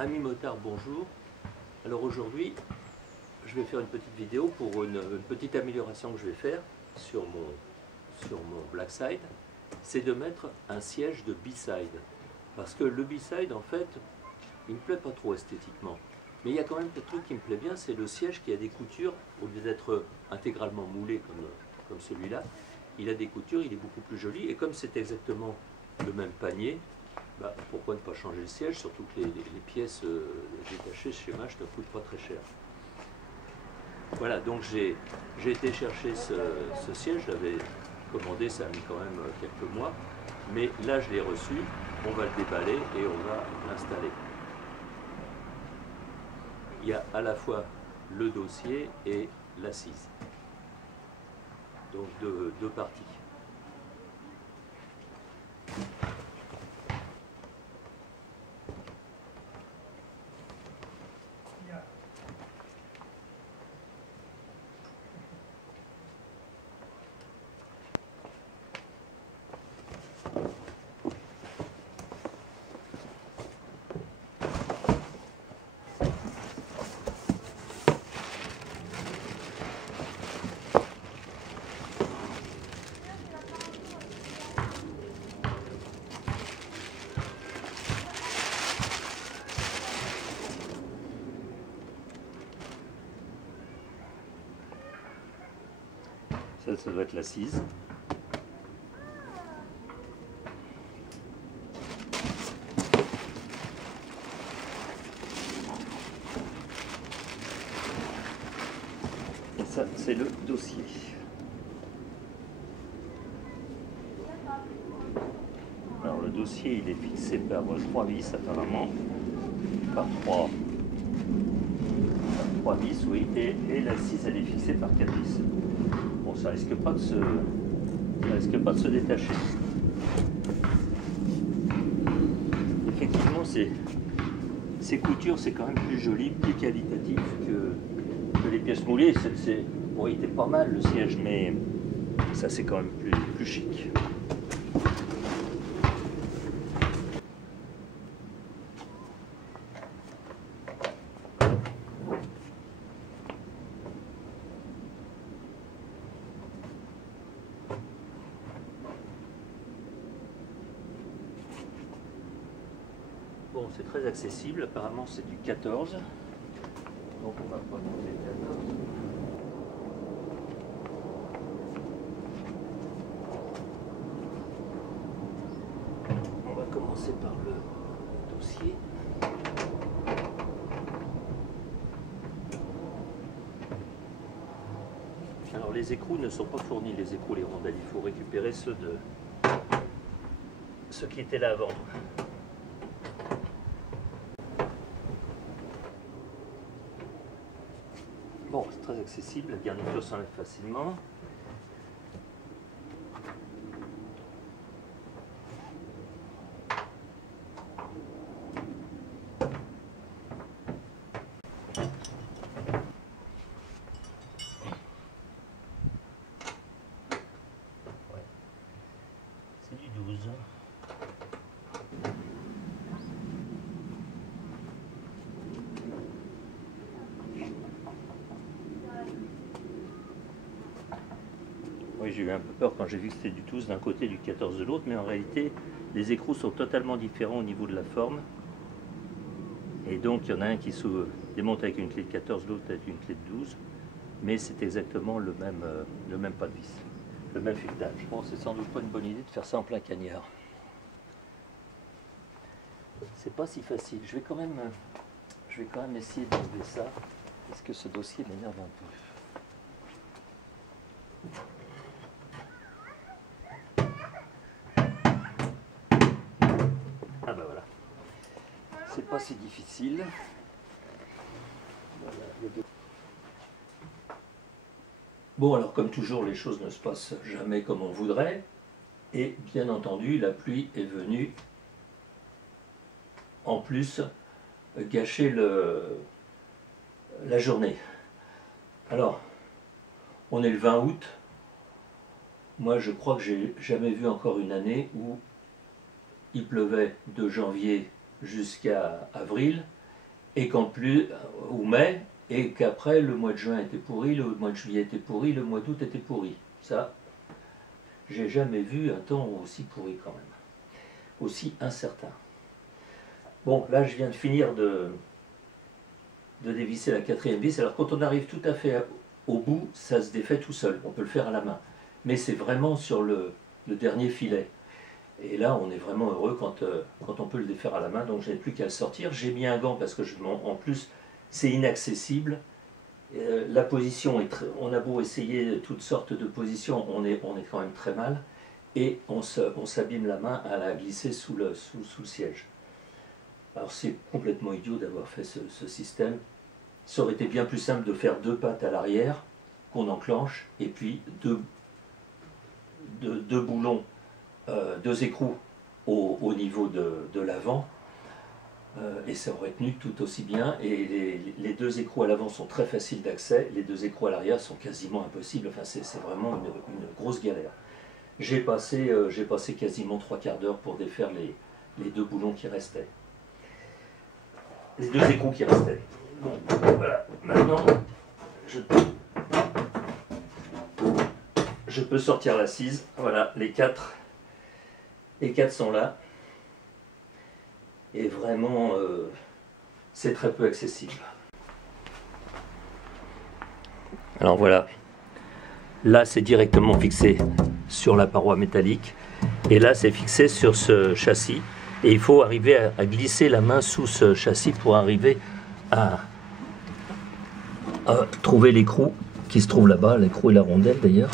Ami motard, bonjour. Alors aujourd'hui, je vais faire une petite vidéo pour une petite amélioration que je vais faire sur mon Blackside. C'est de mettre un siège de B-side. Parce que le B-side, en fait, il me plaît pas trop esthétiquement. Mais il y a quand même des trucs qui me plaît bien, c'est le siège qui a des coutures, au lieu d'être intégralement moulé comme celui-là. Il a des coutures, il est beaucoup plus joli. Et comme c'est exactement le même panier, bah, pourquoi ne pas changer le siège, surtout que les pièces détachées chez Mach ne coûtent pas très cher. Voilà, donc j'ai été chercher ce siège, je l'avais commandé, ça a mis quand même quelques mois, mais là je l'ai reçu, on va le déballer et on va l'installer. Il y a à la fois le dossier et l'assise, donc deux parties. Ça doit être l'assise. Et ça, c'est le dossier. Alors le dossier, il est fixé par 3 vis apparemment. Par 3 vis, oui. Et l'assise, elle est fixée par 4 vis. Bon, ça risque pas de se détacher. Effectivement, ces coutures, c'est quand même plus joli, plus qualitatif que les pièces moulées. Bon, il était pas mal le siège, mais ça c'est quand même plus chic. Bon, c'est très accessible, apparemment c'est du 14. Donc on va prendre le 14. On va commencer par le dossier. Alors les écrous ne sont pas fournis, les écrous, les rondelles, il faut récupérer ceux qui étaient là avant. Bon, c'est très accessible, la garniture s'enlève facilement. Ouais. C'est du 12. Oui, j'ai eu un peu peur quand j'ai vu que c'était du 12 d'un côté et du 14 de l'autre, mais en réalité, les écrous sont totalement différents au niveau de la forme. Et donc, il y en a un qui se démonte avec une clé de 14, l'autre avec une clé de 12, mais c'est exactement le même pas de vis, le même filetage. Bon, c'est sans doute pas une bonne idée de faire ça en plein cagnard. C'est pas si facile. Je vais quand même essayer d'enlever ça, parce que ce dossier m'énerve un peu. Ah ben voilà, c'est pas si difficile. Voilà, bon, alors comme toujours, les choses ne se passent jamais comme on voudrait, et bien entendu, la pluie est venue en plus gâcher la journée. Alors, on est le 20 août, moi je crois que j'ai jamais vu encore une année où il pleuvait de janvier jusqu'à avril et qu'en plus, ou mai, et qu'après le mois de juin était pourri, le mois de juillet était pourri, le mois d'août était pourri. Ça, j'ai jamais vu un temps aussi pourri quand même, aussi incertain. Bon, là je viens de finir de dévisser la 4e vis. Alors quand on arrive tout à fait au bout, ça se défait tout seul, on peut le faire à la main. Mais c'est vraiment sur le dernier filet. Et là, on est vraiment heureux quand on peut le défaire à la main, donc je n'ai plus qu'à le sortir. J'ai mis un gant parce que en plus, c'est inaccessible. La position, on a beau essayer toutes sortes de positions, on est quand même très mal. Et on s'abîme la main à la glisser sous le siège. Alors c'est complètement idiot d'avoir fait ce système. Ça aurait été bien plus simple de faire 2 pattes à l'arrière qu'on enclenche, et puis deux boulons, 2 écrous au niveau de l'avant, et ça aurait tenu tout aussi bien. Et les 2 écrous à l'avant sont très faciles d'accès, les 2 écrous à l'arrière sont quasiment impossibles. Enfin, c'est vraiment une grosse galère. J'ai passé quasiment 3/4 d'heure pour défaire les 2 boulons qui restaient. Les 2 écrous qui restaient. Bon, voilà, maintenant je peux sortir l'assise. Voilà, les 4 sont là. Et vraiment, c'est très peu accessible. Alors voilà, là c'est directement fixé sur la paroi métallique, et là c'est fixé sur ce châssis, et il faut arriver à glisser la main sous ce châssis pour arriver à trouver l'écrou qui se trouve là-bas, l'écrou et la rondelle d'ailleurs.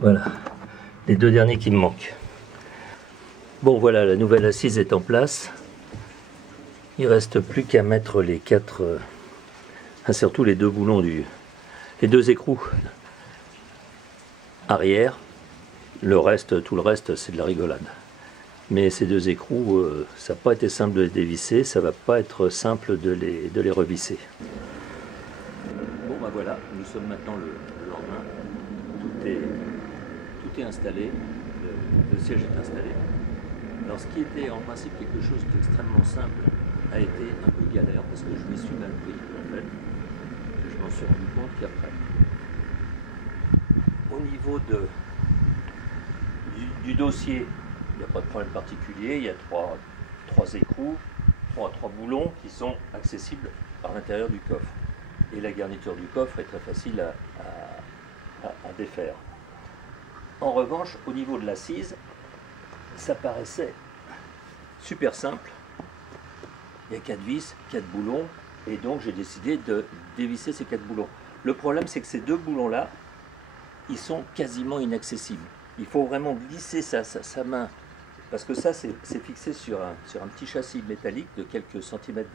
Voilà, les 2 derniers qui me manquent. Bon voilà, la nouvelle assise est en place. Il ne reste plus qu'à mettre les 4, surtout les 2 boulons les 2 écrous arrière. Tout le reste c'est de la rigolade. Mais ces 2 écrous, ça n'a pas été simple de les dévisser, ça va pas être simple de les revisser. Bon ben voilà, nous sommes maintenant le lendemain. Tout est installé, le siège est installé. Alors ce qui était en principe quelque chose d'extrêmement simple a été un peu galère parce que je m'y suis mal pris en fait. Je m'en suis rendu compte qu'après. Au niveau du dossier, il n'y a pas de problème particulier, il y a 3 écrous, 3 boulons qui sont accessibles par l'intérieur du coffre. Et la garniture du coffre est très facile à défaire. En revanche, au niveau de l'assise, ça paraissait super simple. Il y a 4 vis, 4 boulons, et donc j'ai décidé de dévisser ces 4 boulons. Le problème, c'est que ces 2 boulons-là, ils sont quasiment inaccessibles. Il faut vraiment glisser sa main, parce que ça, c'est fixé sur un petit châssis métallique de quelques centimètres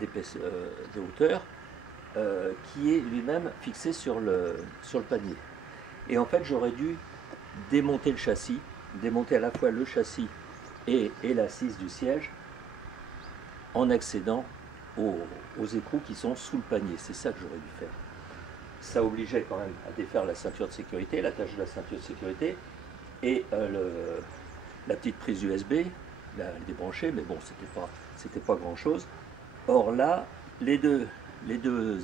de hauteur, qui est lui-même fixé sur le panier. Et en fait, j'aurais dû démonter le châssis, démonter à la fois le châssis et l'assise du siège, en accédant aux écrous qui sont sous le panier. C'est ça que j'aurais dû faire. Ça obligeait quand même à défaire la ceinture de sécurité, l'attache de la ceinture de sécurité, et la petite prise USB, la débrancher, mais bon, c'était pas grand chose. Or là, les deux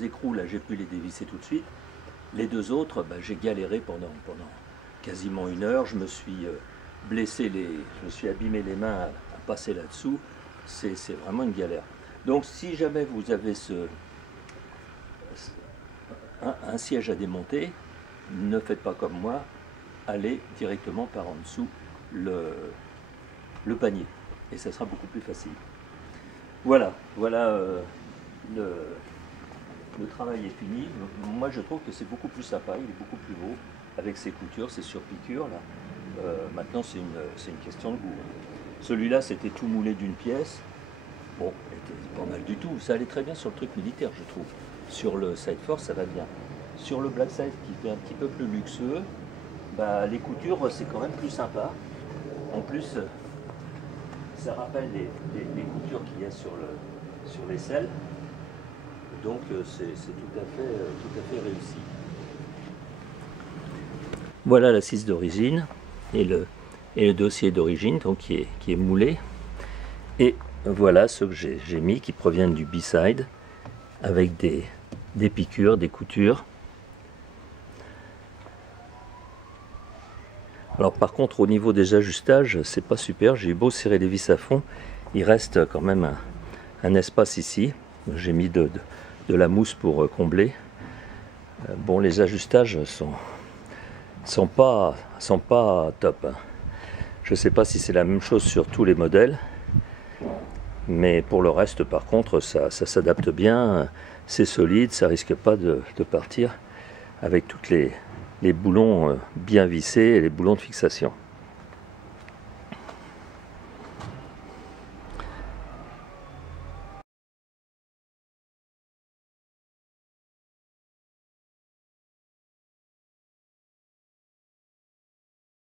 écrous, là, j'ai pu les dévisser tout de suite. Les 2 autres, j'ai galéré pendant quasiment 1 heure. Je me suis blessé, je me suis abîmé les mains à passer là-dessous. C'est vraiment une galère. Donc si jamais vous avez un siège à démonter, ne faites pas comme moi, allez directement par en dessous le panier. Et ça sera beaucoup plus facile. Voilà, le travail est fini. Moi je trouve que c'est beaucoup plus sympa, il est beaucoup plus beau, avec ses coutures, ses surpiqûres là. Maintenant c'est une question de goût. Celui-là c'était tout moulé d'une pièce. Bon, c'était pas mal du tout. Ça allait très bien sur le truc militaire, je trouve. Sur le Sideforce, ça va bien. Sur le Blackside, qui fait un petit peu plus luxueux, les coutures, c'est quand même plus sympa. En plus, ça rappelle les coutures qu'il y a sur l'aisselle. Donc, c'est tout à fait réussi. Voilà l'assise d'origine et le dossier d'origine, donc qui est moulé. Et voilà ceux que j'ai mis qui proviennent du B-side avec des piqûres, des coutures. Alors par contre au niveau des ajustages c'est pas super, j'ai eu beau serrer les vis à fond, il reste quand même un espace ici. J'ai mis de la mousse pour combler. Bon, les ajustages sont pas top. Je sais pas si c'est la même chose sur tous les modèles, mais pour le reste par contre ça s'adapte bien, c'est solide, ça risque pas de partir avec toutes les boulons bien vissés et les boulons de fixation.